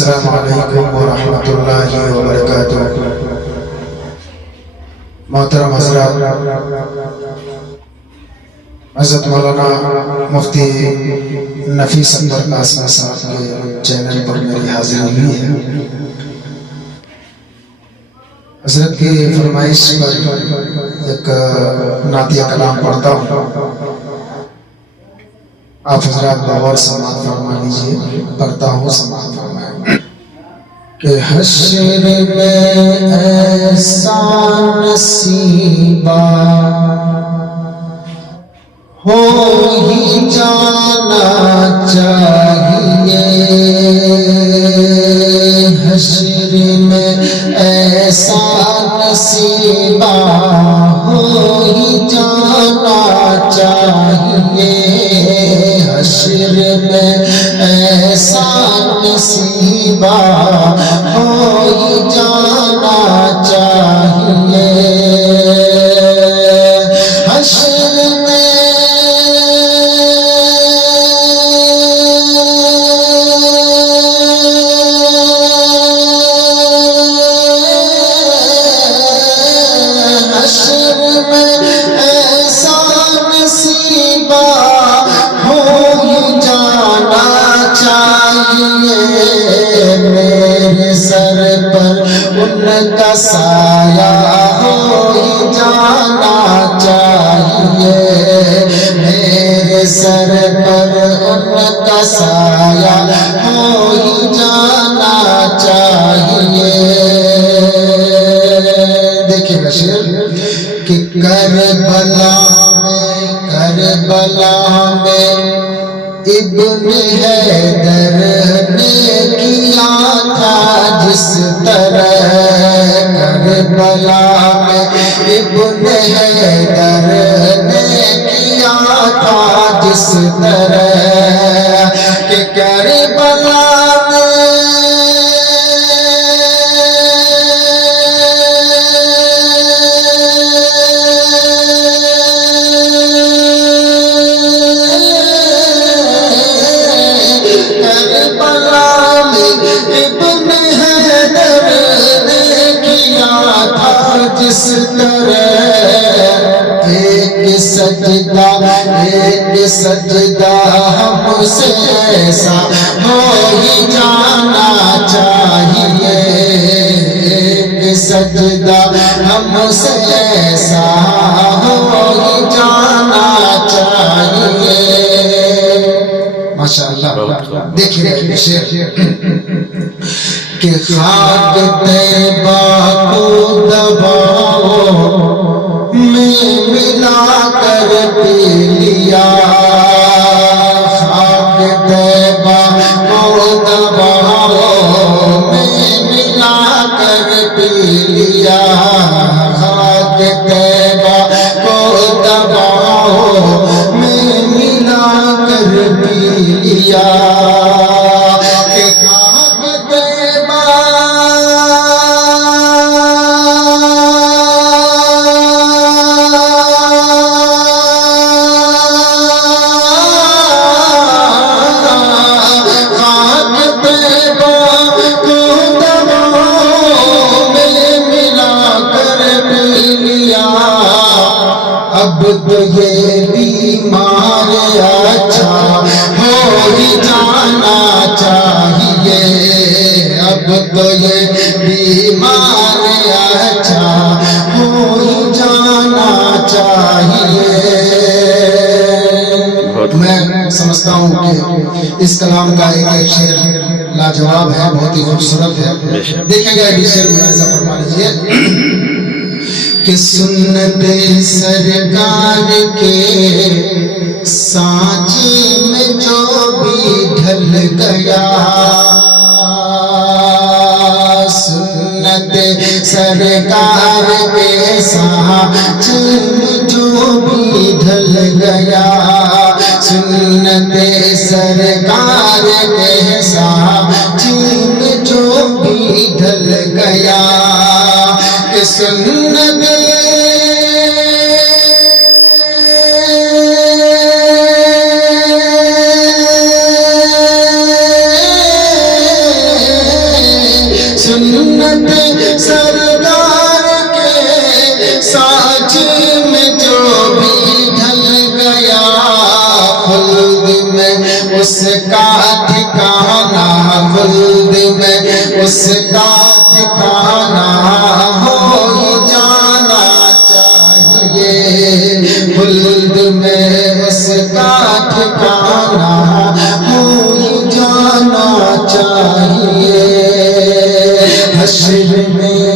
السلام علیکم ورحمۃ اللہ وبرکاتہ۔ محترم حضرات، حضرت مولانا مفتی نفیس اکبر قاسمی صاحب کے چینل پر میری حاضری ہوئی ہے۔ حضرت کی فرمائش پر ایک نعتیہ کلام پڑھتا ہوں، آپ حضرات غور سماعت فرما لیجیے۔ پڑھتا ہوں، سماعت فرمائیں کہ حشر میں ایسا نصیبہ ہو ہی جانا چاہیے، حشر میں ایسا نصیبہ ہو ہی جانا چاہیے، حشر میں ایسا نصیبہ ہو ہی جانا چاہیے، حشر میں ایسا نصیبہ ہو ہی جانا چاہیے، میرے سر پر ان کا سایہ ہو ہی جانا چاہیے، میرے سر پر ان کا سایہ ہو ہی جانا چاہیے۔ دیکھیں گا شعر کہ کربلا میں ابن حیدر نے کیا تھا جس طرح، کربلا میں ابن حیدر نے کیا تھا جس طرح، کہ کربلا جس طرح ایک سجدہ ہم سے ایسا ہو ہی جانا چاہیے، ایک سجدہ ہم سے ایسا ہو ہی جانا چاہیے۔ ماشاءاللہ۔ دیکھیے شعر کہ خاک طیبہ کو دباؤ میں ملا کر پی لیا، خاک طیبہ کو دباؤ میں ملا کر پی لیا، خاک طیبہ کو دباؤ میں ملا کر پی لیا، اب تو یہ بیمار اچھا ہو ہی جانا چاہیے، اب تو یہ بیمار اچھا ہو ہی جانا چاہیے۔ میں سمجھتا ہوں کہ اس کلام کا ایک شعر لاجواب ہے، بہت ہی خوبصورت ہے۔ دیکھیں گے ابھی شعر ملاحظہ فرما لیجیے کہ سنت سرکار کے سانچے میں جو بھی ڈھل گیا، سنت سرکار کے سانچے میں جو بھی ڈھل گیا، سنت سرکار کے سانچے میں جو بھی ڈھل گیا، کہ سنت سنت سردار کے ساج میں جو بھی ڈھل گیا خلد میں اس کا ٹھکانہ خلد میں اس کا ٹھکانہ ہو ہی جانا چاہیے خلد میں اس کا ٹھکانہ ہو ہی جانا چاہیے حشر میں